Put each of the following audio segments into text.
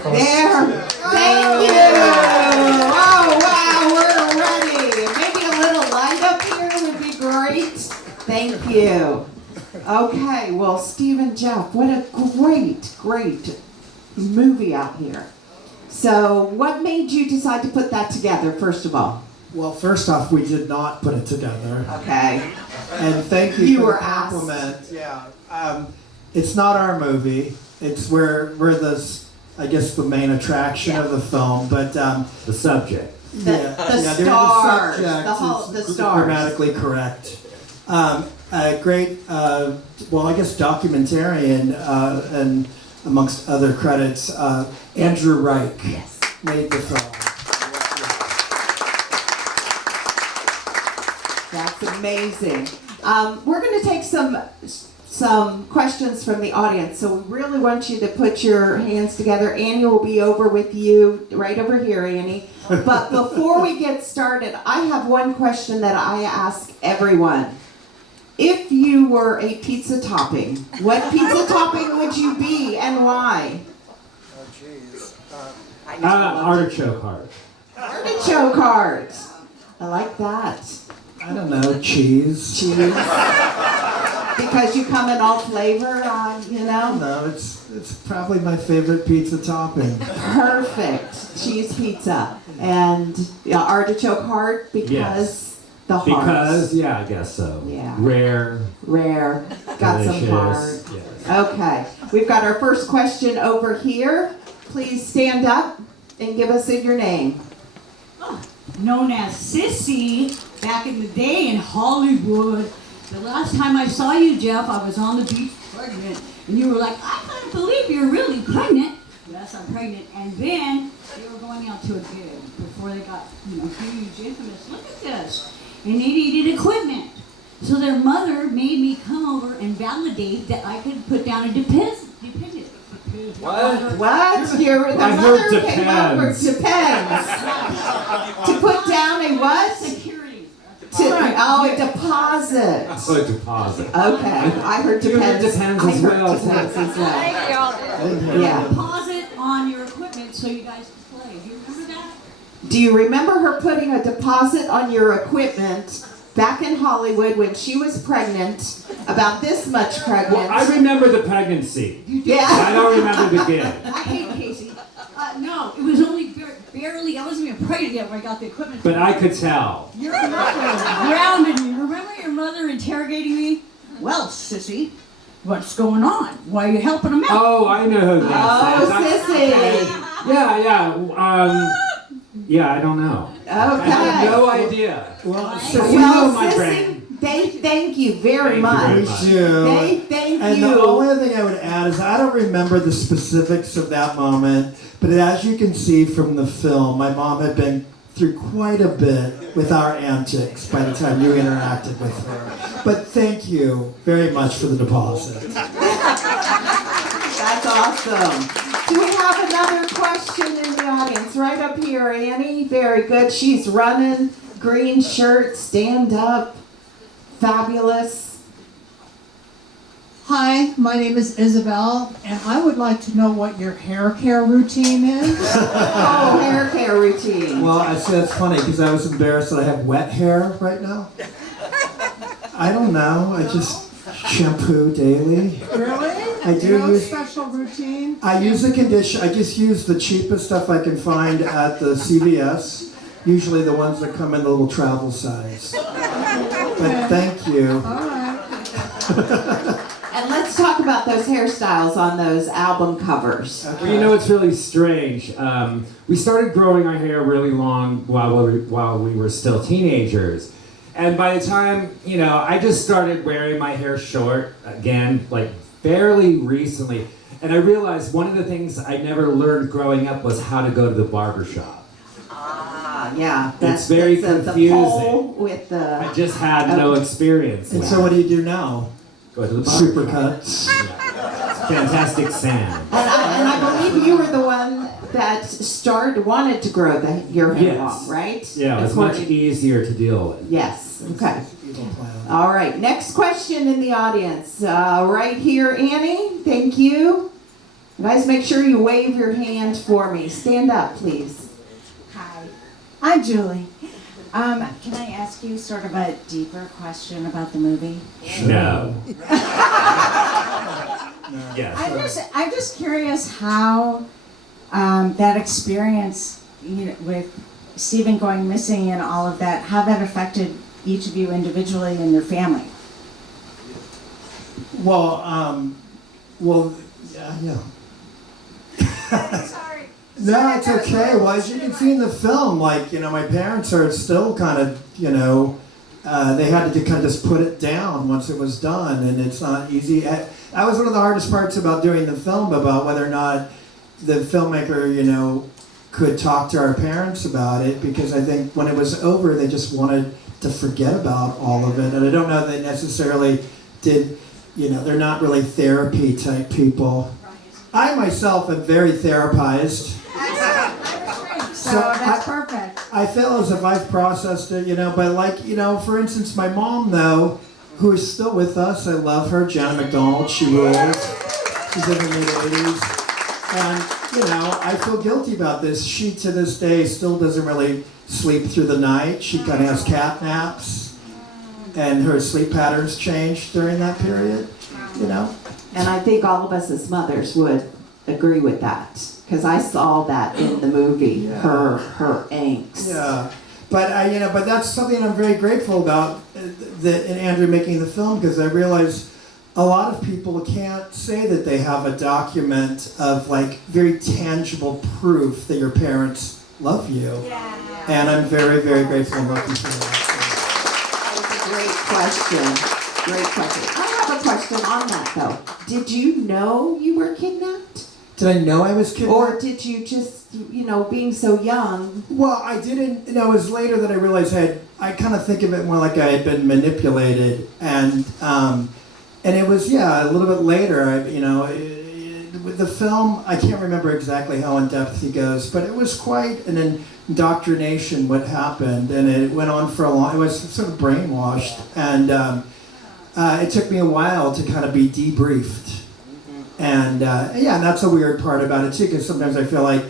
Kross. There. Thank you. Oh, wow, we're ready. Maybe a little light up here would be great. Thank you. Okay, well, Steve and Jeff, what a great movie out here. So, what made you decide to put that together, first of all? Well, first off, we did not put it together. Okay. And thank you, You for were the compliment. Yeah. It's not our movie. We're I guess the main attraction of the film, but the subject. The stars. The stars. Grammatically correct. A great, I guess documentarian, and amongst other credits, Andrew Reich made the film. That's amazing. We're going to take some questions from the audience, so we really want you to put your hands together. Annie will be over with you, right over here, Annie. But before we get started, I have one question that I ask everyone. If you were a pizza topping, what pizza topping would you be and why? Oh, jeez. Artichoke heart. Artichoke heart. I like that. I don't know, cheese. Cheese. Because you come in all flavor, No, it's probably my favorite pizza topping. Perfect. Cheese pizza. And artichoke heart because the heart. Because, I guess so. Yeah. Rare. Got delicious. some heart. Yes. Okay. We've got our first question over here. Please stand up and give us your name. Known as Sissy back in the day in Hollywood. The last time I saw you, Jeff, I was on the beach pregnant, and you were like, I can't believe you're really pregnant. Yes, I'm pregnant. And then they were going out to a gig before they got, huge, infamous. Look at this. And they needed equipment. So their mother made me come over and validate that I could put down a dependent. What? The mother came over, depends. To put down a what? Security. A deposit. Oh, a deposit. Okay, I heard depends. Depends as well. Yeah. Deposit on your equipment so you guys can play. Do you remember that? Do you remember her putting a deposit on your equipment back in Hollywood when she was pregnant, about this much pregnant? Well, I remember the pregnancy. Yeah. I don't remember the gig. I hate Casey. No, it was only barely, I wasn't even pregnant yet when I got the equipment. But I could tell. Your mother grounded me. Remember your mother interrogating me? Well, sissy, what's going on? Why are you helping them out? Oh, I know who that is. Sissy. Yeah, I don't know. Okay. I have no idea. Well, my Sissy, brain. they thank you very much. We do. They thank And you. the only thing I would add is I don't remember the specifics of that moment, but as you can see from the film, my mom had been through quite a bit with our antics by the time you interacted with her. But thank you very much for the deposit. That's awesome. Do we have another question in the audience? Right up here, Annie. Very good. She's running. Green shirt, stand up. Fabulous. Hi, my name is Isabel, and I would like to know what your hair care routine is. Oh, hair care routine. Well, I say that's funny because I was embarrassed that I have wet hair right now. I don't know. I just shampoo daily. Really? I do No use. special routine? I use a condition. I just use the cheapest stuff I can find at the CVS. Usually the ones that come in the little travel size. But thank you. All right. And let's talk about those hairstyles on those album covers. Well, you know, it's really strange. We started growing our hair really long while we were still teenagers. And by the time, I just started wearing my hair short again, like fairly recently. And I realized one of the things I never learned growing up was how to go to the barber shop. Yeah. It's very confusing. The pole with the... I just had no experience. And so what do you do now? Go to the barber Supercuts. shop. Fantastic sand. And I believe you were the one that wanted to grow your hair long, right? Yeah, it's much easier to deal with. Yes, okay. All right, next question in the audience. Right here, Annie, thank you. Guys, make sure you wave your hand for me. Stand up, please. Hi, I'm Julie. Can I ask you sort of a deeper question about the movie? No. Yes. I'm just curious how that experience, with Steven going missing and all of that, how that affected each of you individually and your family. Well, yeah. Sorry. No, it's okay. Well, as you can see in the film, like, my parents are still kind of, they had to kind of just put it down once it was done, and it's not easy. That was one of the hardest parts about doing the film, about whether or not the filmmaker, could talk to our parents about it, because I think when it was over, they just wanted to forget about all of it. And I don't know they necessarily did, they're not really therapy type people. I myself am very therapized. So that's perfect. I feel as if I've processed it, but like, for instance, my mom, though, who is still with us, I love her, Jeff and McDonald, she rules. She's in her mid-80s. And, I feel guilty about this. She, to this day, still doesn't really sleep through the night. She kind of has cat naps, and her sleep patterns change during that period, And I think all of us as mothers would agree with that, because I saw that in the movie, her angst. Yeah, but but that's something I'm very grateful about in Andrew making the film, because I realized a lot of people can't say that they have a document of like very tangible proof that your parents love you. Yeah. And I'm very, very grateful and lucky for that. That was a great question. Great question. I have a question on that though. Did you know you were kidnapped? Did I know I was kidnapped? Or did you just, being so young? Well, I didn't. It was later that I realized I kind of think of it more like I had been manipulated, and it was a little bit later. With the film, I can't remember exactly how in depth he goes, but it was quite an indoctrination what happened, and it went on for a long. It was sort of brainwashed, and it took me a while to kind of be debriefed. And and that's a weird part about it too, because sometimes I feel like,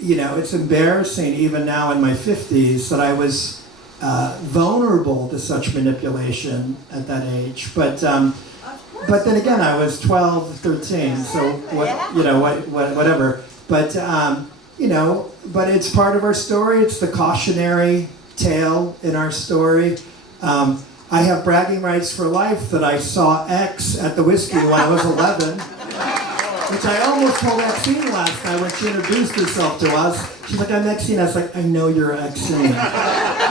it's embarrassing even now in my 50s that I was vulnerable to such manipulation at that age. But then again, I was 12, 13, so whatever. But but it's part of our story. It's the cautionary tale in our story. I have bragging rights for life that I saw X at the whiskey when I was 11, which I almost told Xene last night when she introduced herself to us. She's like, I'm Xene. I was like, I know you're Xene.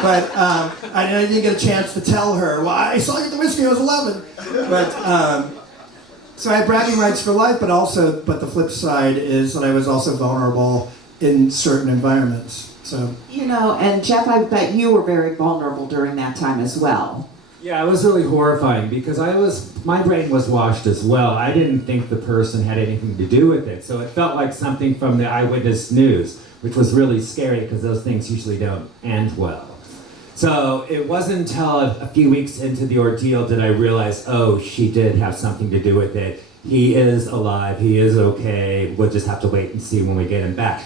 But I didn't get a chance to tell her, well, I saw you at the whiskey when I was 11. But, so I have bragging rights for life, but the flip side is that I was also vulnerable in certain environments. So. And Jeff, I bet you were very vulnerable during that time as well. Yeah, it was really horrifying because my brain was washed as well. I didn't think the person had anything to do with it. So it felt like something from the eyewitness news, which was really scary because those things usually don't end well. So it wasn't until a few weeks into the ordeal did I realize, oh, she did have something to do with it. He is alive, he is okay, we'll just have to wait and see when we get him back.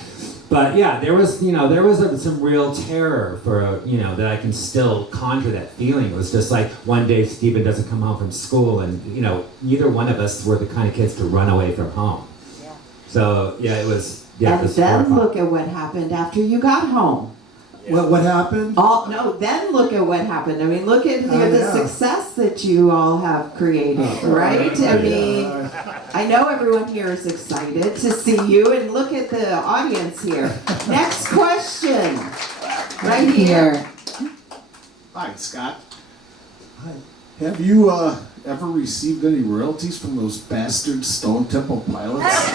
But yeah, there was some real terror for, that I can still conjure that feeling. It was just like one day Steven doesn't come home from school and, neither one of us were the kind of kids to run away from home. Yeah. So yeah, it was, and then look at what happened after you got home. Yeah. What happened? Then look at what happened. I mean, look at the success that you all have created, right? I mean, I know everyone here is excited to see you, and look at the audience here. Next question, right here. Hi, Scott. Hi. Have you ever received any royalties from those bastard Stone Temple Pilots?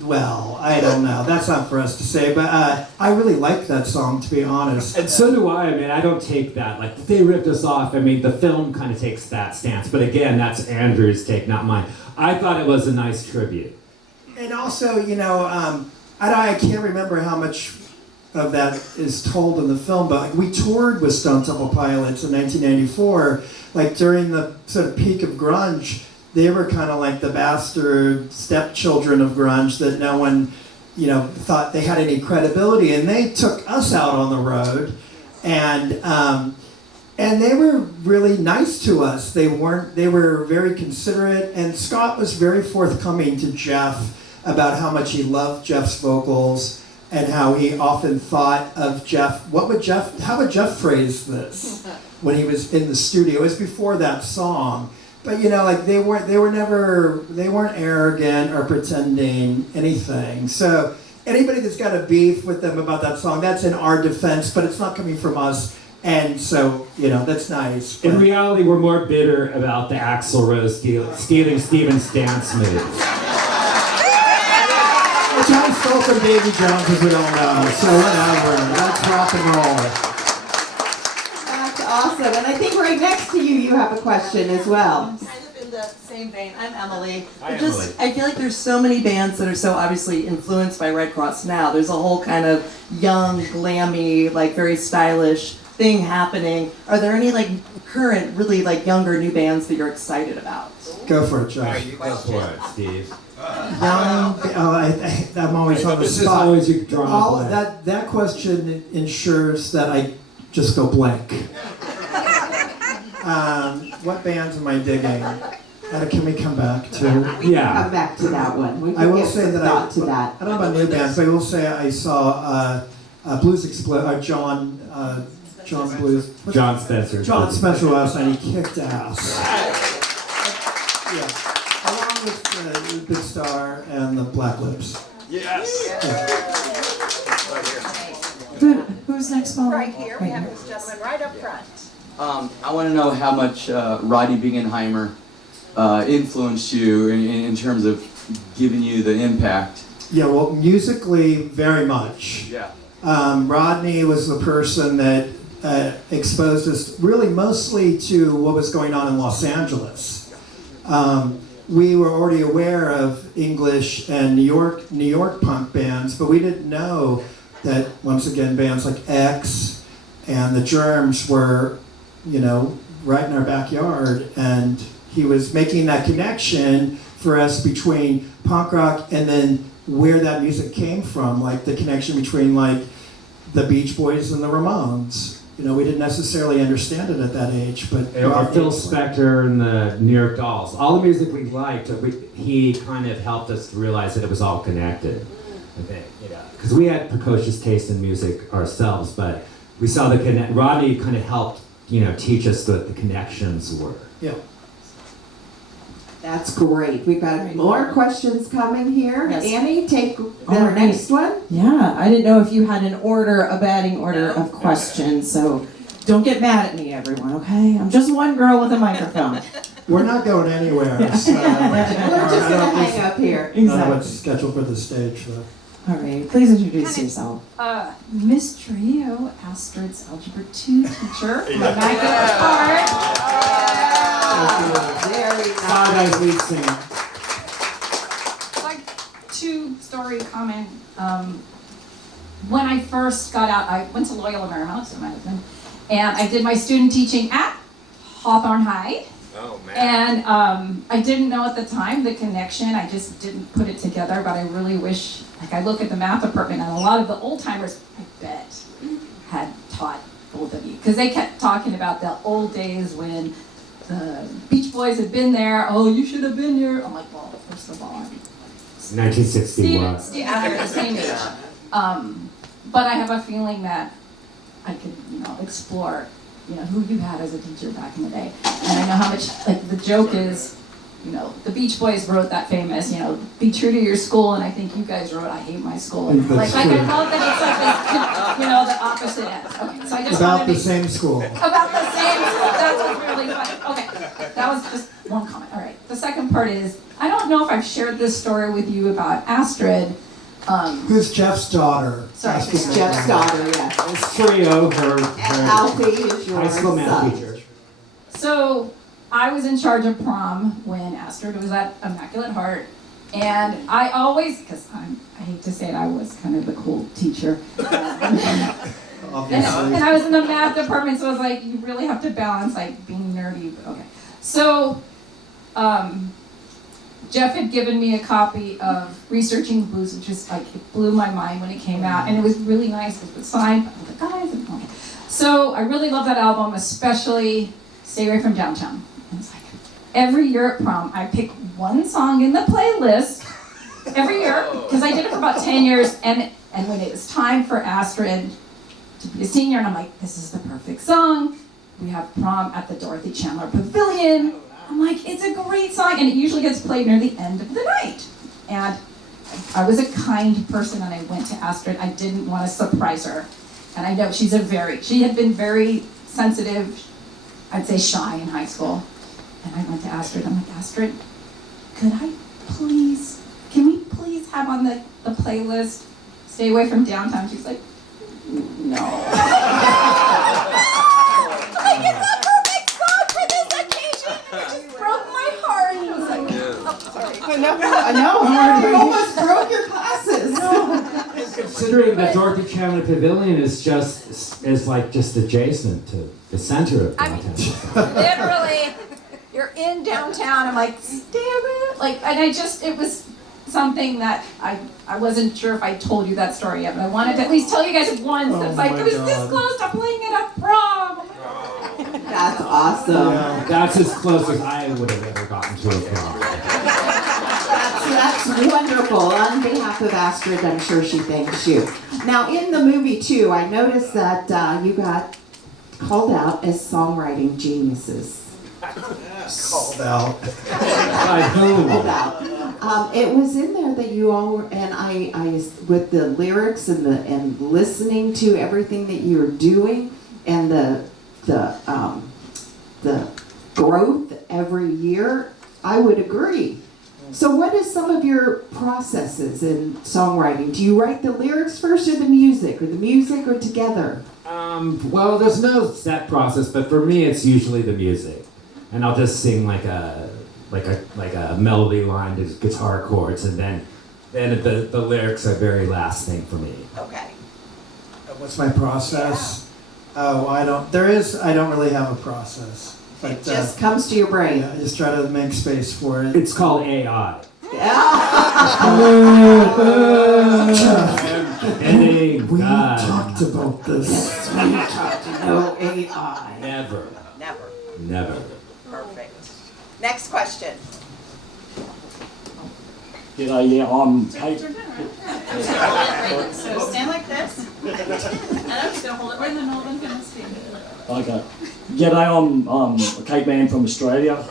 Well, I don't know. That's not for us to say, but I really like that song, to be honest. And so do I. I mean, I don't take that. Like, they ripped us off. I mean, the film kind of takes that stance. But again, that's Andrew's take, not mine. I thought it was a nice tribute. And also, I can't remember how much of that is told in the film, but like, we toured with Stone Temple Pilots in 1994. Like during the sort of peak of grunge, they were kind of like the bastard stepchildren of grunge that no one, thought they had any credibility, and they took us out on the road, and they were really nice to us. They were very considerate, and Scott was very forthcoming to Jeff about how much he loved Jeff's vocals and how he often thought of Jeff. How would Jeff phrase this when he was in the studio? It was before that song. But they weren't arrogant or pretending anything. So anybody that's got a beef with them about that song, that's in our defense, but it's not coming from us. And so, that's nice. In reality, we're more bitter about the Axl Rose stealing Steven's dance moves. Which I stole from Davy Jones, as we all know. So whatever. That's rock and roll. That's awesome. And I think right next to you, you have a question as well. Kind of in the same vein. I'm Emily. Hi, Emily. Emily. I feel like there's so many bands that are so obviously influenced by Redd Kross now. There's a whole kind of young, glammy, like very stylish thing happening. Are there any like current, really like younger new bands that you're excited about? Go for it, Josh. Go for it, Steve. I'm always on the This is spot. always your drama All play. that question ensures that I just go blank. What bands am I digging? Can we come back to? Yeah. Come back to that one. We I can will give say some that thought to that. I don't know about new bands, but I will say I saw Blues Explode. John Blues. John Spencer. John Spencer last night. He kicked ass. Yeah. Along with the Big Star and the Black Lips. Yes. Who's next, Paul? Right here, we have this gentleman right up front. I want to know how much Roddy Bingenheimer influenced you in terms of giving you the impact. Yeah, well, musically, very much. Yeah. Rodney was the person that exposed us really mostly to what was going on in Los Angeles. We were already aware of English and New York punk bands, but we didn't know that, once again, bands like X and the Germs were, right in our backyard. And he was making that connection for us between punk rock and then where that music came from, like the connection between like the Beach Boys and the Ramones. We didn't necessarily understand it at that age, but Or Phil Spector and the New York Dolls. All the music we liked, he kind of helped us realize that it was all connected. I think, because we had precocious taste in music ourselves, but we saw Rodney kind of helped, teach us what the connections were. Yeah. That's great. We've got more questions coming here. Yes. Annie, take the right. next one. Yeah, I didn't know if you had a batting order of questions, so don't get mad at me, everyone, okay? I'm just one girl with a microphone. We're not going anywhere. So, We're just going to hang up here. I don't know what's scheduled for the stage. So. All right, please introduce yourself. Miss Trio, Astrid's Algebra 2 teacher. My backup card. Very Paradise lead singer. Like two-story comment. When I first got out, I went to Loyola Marymount, so my husband, and I did my student teaching at Hawthorne High. Oh, man. And I didn't know at the time the connection. I just didn't put it together, but I really wish, I look at the math department and a lot of the old timers, I bet, had taught both of you. Because they kept talking about the old days when the Beach Boys had been there. Oh, you should have been here. I'm like, well, first of all, I'm 1961. Steven and I are the same age. But I have a feeling that I could, explore who you had as a teacher back in the day. And I know how much, the joke is, the Beach Boys wrote that famous, be true to your school, and I think you guys wrote, I hate my school. And I love that it's the opposite ends. Okay, so I just About the same school. About the same school, that's what's really funny. Okay, that was just one comment. All right, the second part is, I don't know if I've shared this story with you about Astrid. Who's Jeff's daughter? Sorry, It's Jeff's daughter, yeah. It's Trio, her And Alfie is your high school math son. teacher. So I was in charge of prom when Astrid was at Immaculate Heart, And I always, because I hate to say it, I was kind of the cool teacher. Obviously. And I was in the math department, so I was like, you really have to balance like being nerdy. Okay. So, Jeff had given me a copy of Researching Blues, which is like, it blew my mind when it came out, and it was really nice. It was signed by the guys. And, okay. So I really love that album, especially Stay Away from Downtown. And it's like, every year at prom, I pick one song in the playlist every year, because I did it for about 10 years, and when it was time for Astrid to be a senior, and I'm like, this is the perfect song. We have prom at the Dorothy Chandler Pavilion. I'm like, it's a great song, and it usually gets played near the end of the night. And I was a kind person, and I went to Astrid. I didn't want to surprise her. And I know she had been very sensitive, I'd say shy in high school. And I went to Astrid. I'm like, Astrid, can we please have on the playlist Stay Away from Downtown? She's like, no. Like, it's the perfect song for this occasion. It just broke my heart. I was like, oh, sorry. I know, you almost broke your glasses. Considering that Dorothy Chandler Pavilion is like just adjacent to the center of downtown. Literally, you're in downtown. I'm like, damn it. Like, and it was something that I wasn't sure if I told you that story yet, but I wanted to at least tell you guys once. Oh It's like, it was this close to playing it at prom. That's awesome. Yeah. That's as close as I would have ever gotten to a prom. That's wonderful. On behalf of Astrid, I'm sure she thanks you. Now, in the movie, too, I noticed that you got called out as songwriting geniuses. Called out. By whom? Called out. It was in there that you all, and I with the lyrics and listening to everything that you were doing, and the growth every year, I would agree. So what is some of your processes in songwriting? Do you write the lyrics first or the music or together? Well, there's no set process, but for me, it's usually the music, and I'll just sing like a melody line to guitar chords, and then the lyrics are very last thing for me. Okay. What's my process? Oh, I don't really have a process. But, It just comes to your brain. yeah, I just try to make space for it. It's called AI. We God. talked about this. No AI. Never. Never. Never. Perfect. Next question. Yeah, I'm Kate. So stand like this. And I'm just gonna hold it right in the middle. I'm gonna stand. Okay. G'day, I'm a Cape man from Australia.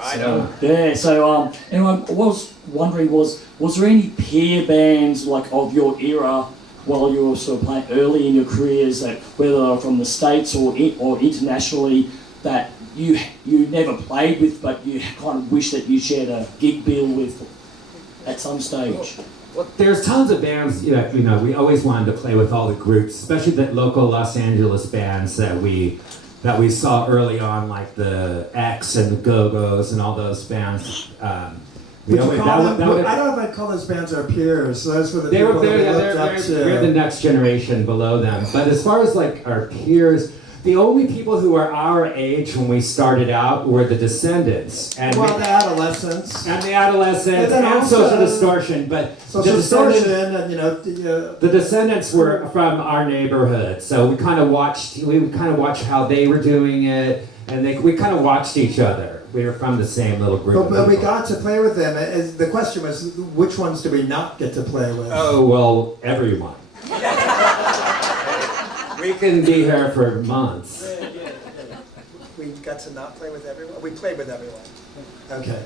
So anyway, I was wondering, was there any peer bands like of your era while you were sort of playing early in your careers, that whether from the States or internationally, that you never played with, but you kind of wish that you shared a gig bill with at some stage? Well, there's tons of bands, you know, we always wanted to play with all the groups, especially the local Los Angeles bands that we saw early on, like the X and the Go-Go's and all those bands. I don't know if I'd call those bands our peers. So those were the people that we looked up to. We're the next generation below them. But as far as like our peers, the only people who were our age when we started out were the Descendants. The Adolescents. And the Adolescents, And then and also- Social Distortion. But Social the Descendants, Distortion, and the Descendants were from our neighborhood, so we kind of watched how they were doing it, and we kind of watched each other. We were from the same little group. But we got to play with them. The question was, which ones do we not get to play with? Oh, well, everyone. We can be here for months. We got to not play with everyone. We played with everyone. Okay.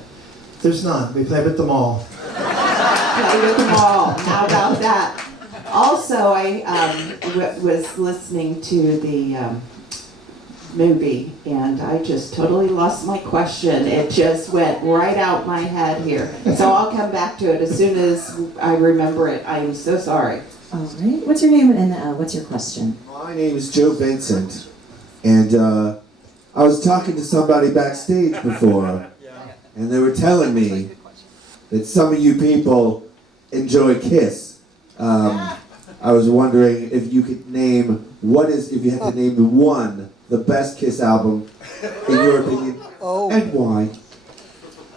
There's none. We played with them all. Play with them all. How about that? Also, I was listening to the movie, and I just totally lost my question. It just went right out my head here. So I'll come back to it as soon as I remember it. I'm so sorry. All right. What's your name and what's your question? My name is Joe Vincent, and I was talking to somebody backstage before, and they were telling me that some of you people enjoy Kiss. I was wondering if you could name if you had to name the best Kiss album, in your opinion, and why.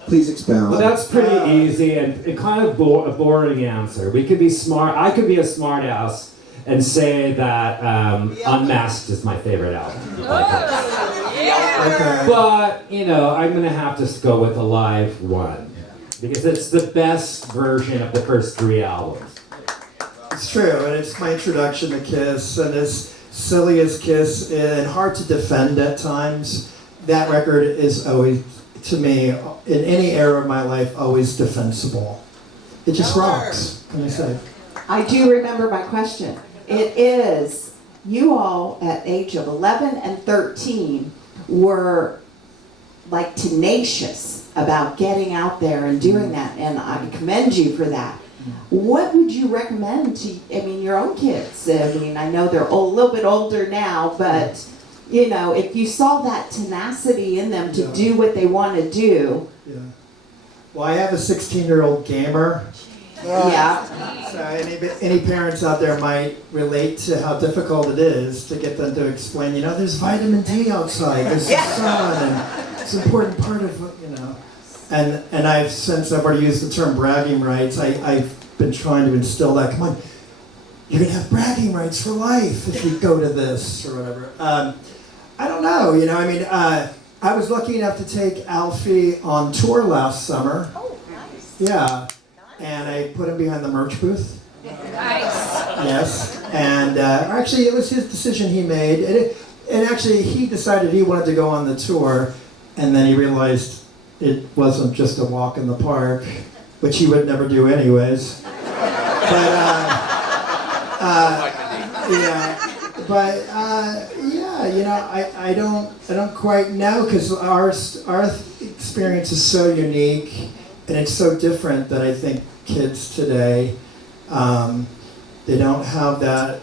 Please expound. Well, that's pretty easy and kind of a boring answer. We could be smart. I could be a smart ass and say that Unmasked is my favorite album. Okay. But, I'm going to have to go with the live one. Because it's the best version of the first 3 albums. It's true, and it's my introduction to Kiss, and as silly as Kiss and hard to defend at times, that record is always, to me, in any era of my life, always defensible. It just rocks, can I say? I do remember my question. It is, you all at age of 11 and 13 were like tenacious about getting out there and doing that, and I commend you for that. What would you recommend to, your own kids? I know they're a little bit older now, but, if you saw that tenacity in them to do what they want to do. Yeah. Well, I have a 16-year-old gamer. Yeah. So any parents out there might relate to how difficult it is to get them to explain, there's vitamin D outside, there's the sun, and it's an important part of what, And I've, since I've already used the term bragging rights, I've been trying to instill that. Come on, you're going to have bragging rights for life if you go to this or whatever. I don't know, I was lucky enough to take Alfie on tour last summer. Oh, nice. Yeah, and I put him behind the merch booth. Nice. Yes, and actually it was his decision he made. And actually he decided he wanted to go on the tour, and then he realized it wasn't just a walk in the park, which he would never do anyways. I don't quite know, because our experience is so unique and it's so different that I think kids today, they don't have that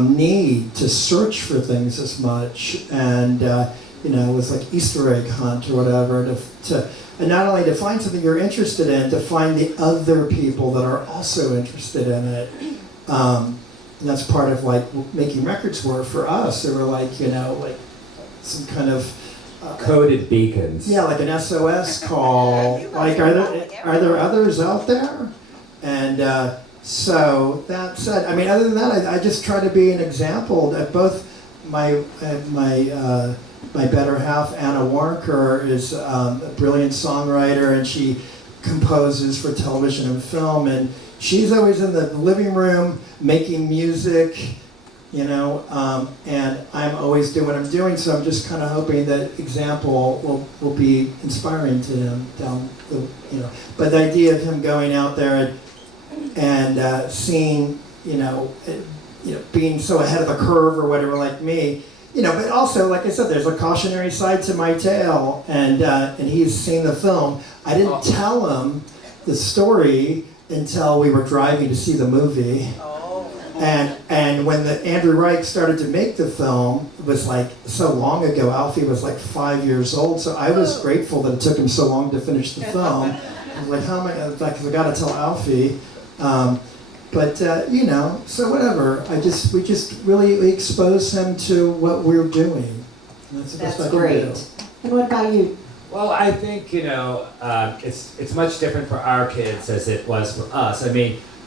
need to search for things as much, and with like Easter egg hunt or whatever, and not only to find something you're interested in, to find the other people that are also interested in it. And that's part of like making records were for us. They were like, like some kind of coded beacons. Yeah, like an SOS call. Like, are there others out there? And so that said, other than that, I just try to be an example that both my better half, Anna Warnker, is a brilliant songwriter, and she composes for television and film, and she's always in the living room making music, and I'm always doing what I'm doing, so I'm just kind of hoping that example will be inspiring to him But the idea of him going out there and seeing, being so ahead of the curve or whatever like me, but also, like I said, there's a cautionary side to my tale, and he's seen the film. I didn't tell him the story until we were driving to see the movie. And when Andrew Reich started to make the film, it was like so long ago. Alfie was like 5 years old, so I was grateful that it took him so long to finish the film. I was like, how am I? Like, I got to tell Alfie. So whatever. We just really expose him to what we're doing. And that's the best I can great. do. And what about you? Well, I think, it's much different for our kids as it was for us.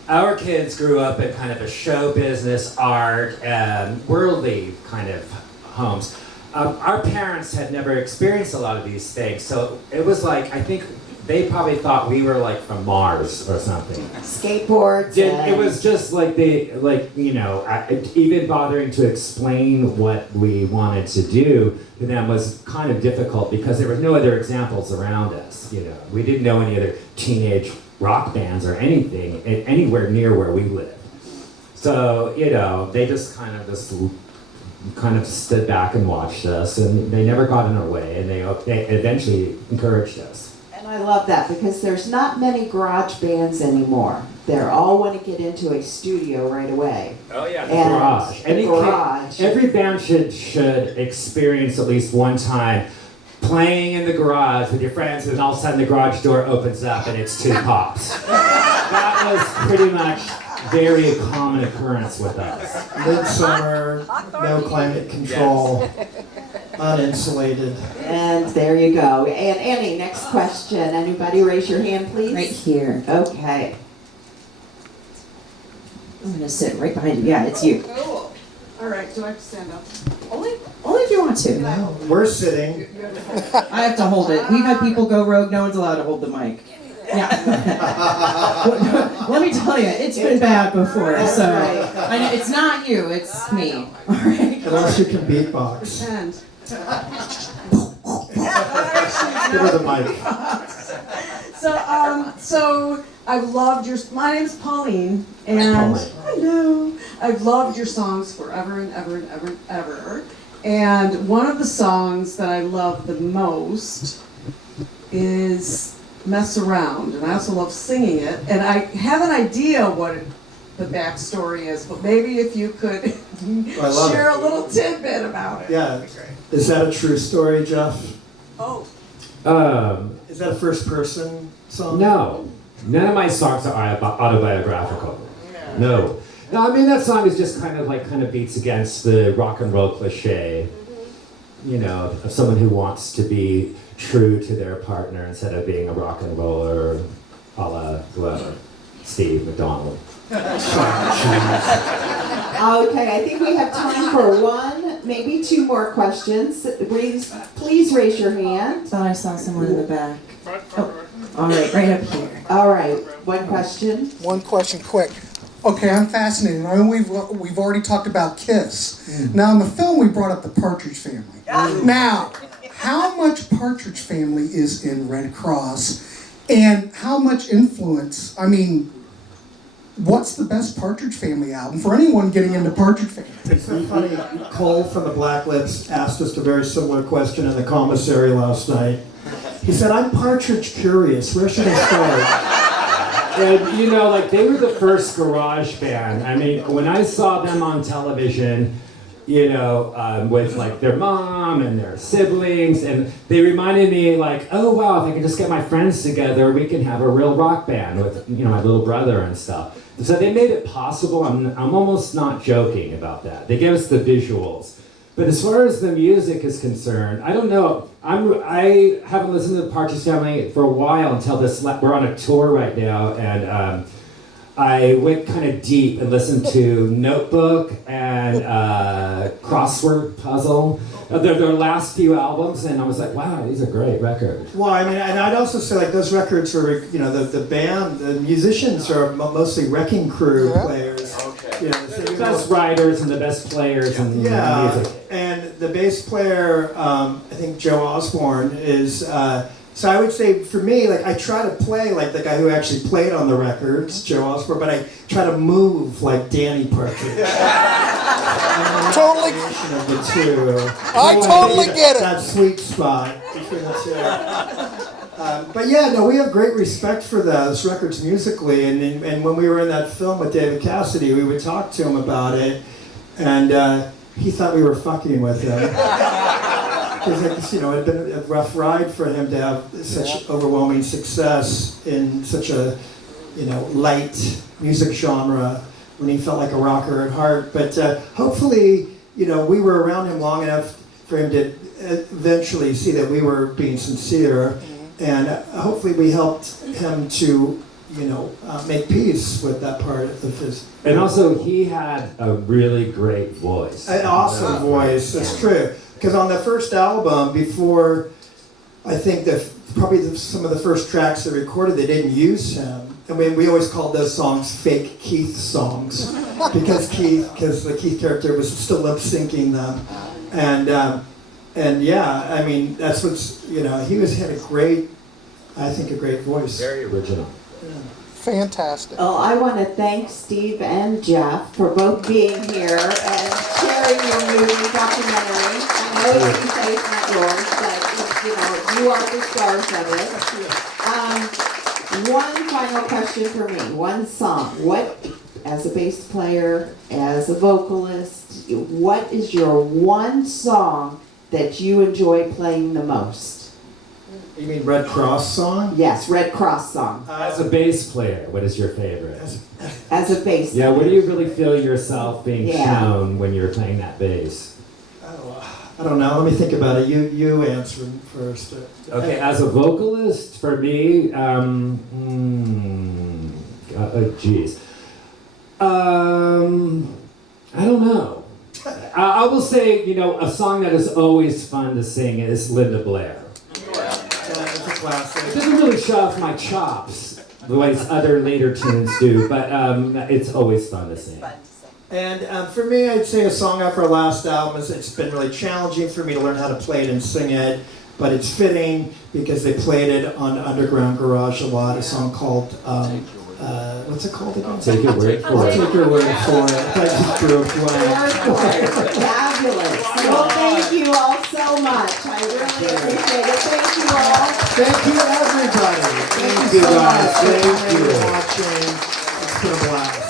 Our kids grew up in kind of a show business, art, worldly kind of homes. Our parents had never experienced a lot of these things, so it was like, I think they probably thought we were like from Mars or something. Skateboards. It was just like even bothering to explain what we wanted to do to them was kind of difficult because there were no other examples around us. We didn't know any other teenage rock bands or anything anywhere near where we lived. So they just kind of stood back and watched us, and they never got in our way, and they eventually encouraged us. And I love that because there's not many garage bands anymore. They all want to get into a studio right away. Oh yeah, the And garage. the garage. Every band should experience at least one time playing in the garage with your friends, and all of a sudden the garage door opens up and it's two pops. That was pretty much very common occurrence with us. Midsummer, no climate control, uninsulated. And there you go. And Annie, next question. Anybody raise your hand, please? Right here. Okay. I'm gonna sit right behind you. Yeah, it's you. Cool. All right, do I have to stand up? Only if you want to. No, we're sitting. I have to hold it. We've had people go rogue. No one's allowed to hold the mic. Yeah. Let me tell you, it's been bad before. So I know it's not you. It's me. All right. Unless you can beatbox. Pretend. Give her the mic. So I've loved your. My name's Pauline, and hello. I've loved your songs forever and ever and ever and ever. And one of the songs that I love the most is "Mess Around," and I also love singing it. And I have an idea what the backstory is, but maybe if you could share a little tidbit about it. Yeah. Is that a true story, Jeff? Oh. Is that a first person song? No. None of my songs are autobiographical. No. No, I mean, that song is just kind of beats against the rock and roll cliche, you know, of someone who wants to be true to their partner instead of being a rock and roller a la whoever, Steve McDonald. Okay, I think we have time for one, maybe two more questions. Please raise your hand. Thought I saw someone in the back. Oh, all right, right up here. All right, one question. One question, quick. Okay, I'm fascinated. I know we've already talked about Kiss. Now, in the film, we brought up the Partridge Family. Now, how much Partridge Family is in Redd Kross, and how much influence? I mean, what's the best Partridge Family album for anyone getting into Partridge Family? It's so funny. Cole from the Black Lips asked us a very similar question in the commissary last night. He said, "I'm Partridge curious. Where should I start?" And, you know, they were the first garage band. I mean, when I saw them on television, you know, with their mom and their siblings, and they reminded me oh wow, if I can just get my friends together, we can have a real rock band with, you know, my little brother and stuff. So they made it possible. I'm almost not joking about that. They gave us the visuals. But as far as the music is concerned, I don't know. I haven't listened to the Partridge Family for a while until we're on a tour right now, and I went kind of deep and listened to Notebook and Crossword Puzzle, their last few albums, and I was like, wow, these are great records. Well, I mean, and I'd also say those records are, you know, the band, the musicians are mostly Wrecking Crew players. Okay. You know, the best writers and the best players in music. And the bass player, I think Joe Osborne is. So I would say for me, I try to play like the guy who actually played on the records, Joe Osborne, but I try to move like Danny Partridge. Totally. Of the two. I totally get it. That sweet spot between the two. But yeah, no, we have great respect for those records musically, and when we were in that film with David Cassidy, we would talk to him about it, and he thought we were fucking with him. Because you know, it had been a rough ride for him to have such overwhelming success in such a, you know, light music genre when he felt like a rocker at heart. But hopefully, you know, we were around him long enough for him to eventually see that we were being sincere, and hopefully we helped him to, you know, make peace with that part of his. And also, he had a really great voice. An awesome voice. That's true. Because on the first album, before I think some of the first tracks they recorded, they didn't use him. And we always called those songs fake Keith songs because the Keith character was still lip syncing them. And yeah, I mean, that's what's, you know, he had a great voice. Very original. Yeah. Fantastic. Well, I want to thank Steve and Jeff for both being here and sharing your movie documentary. I know you say it's not yours, but you know, you are the stars of it. One final question for me. One song. What, as a bass player, as a vocalist, what is your one song that you enjoy playing the most? You mean Redd Kross song? Yes, Redd Kross song. As a bass player, what is your favorite? As a bass Yeah, player. where do you really feel yourself being Yeah. shown when you're playing that bass? I don't know. Let me think about it. You answer first. Okay, as a vocalist, for me, geez. I don't know. I will say, you know, a song that is always fun to sing is Linda Blair. It's a classic. It doesn't really show off my chops the way other later tunes do, but it's always fun to sing. And for me, I'd say a song off our last album is it's been really challenging for me to learn how to play it and sing it, but it's fitting because they played it on Underground Garage a lot. A song called what's it called again? Take your word for it. Take your word for it. I just drew a blank. Fabulous. Well, thank you all so much. I really appreciate it. Thank you all. Thank you, everybody. Thank you so much for watching. It's been a blast.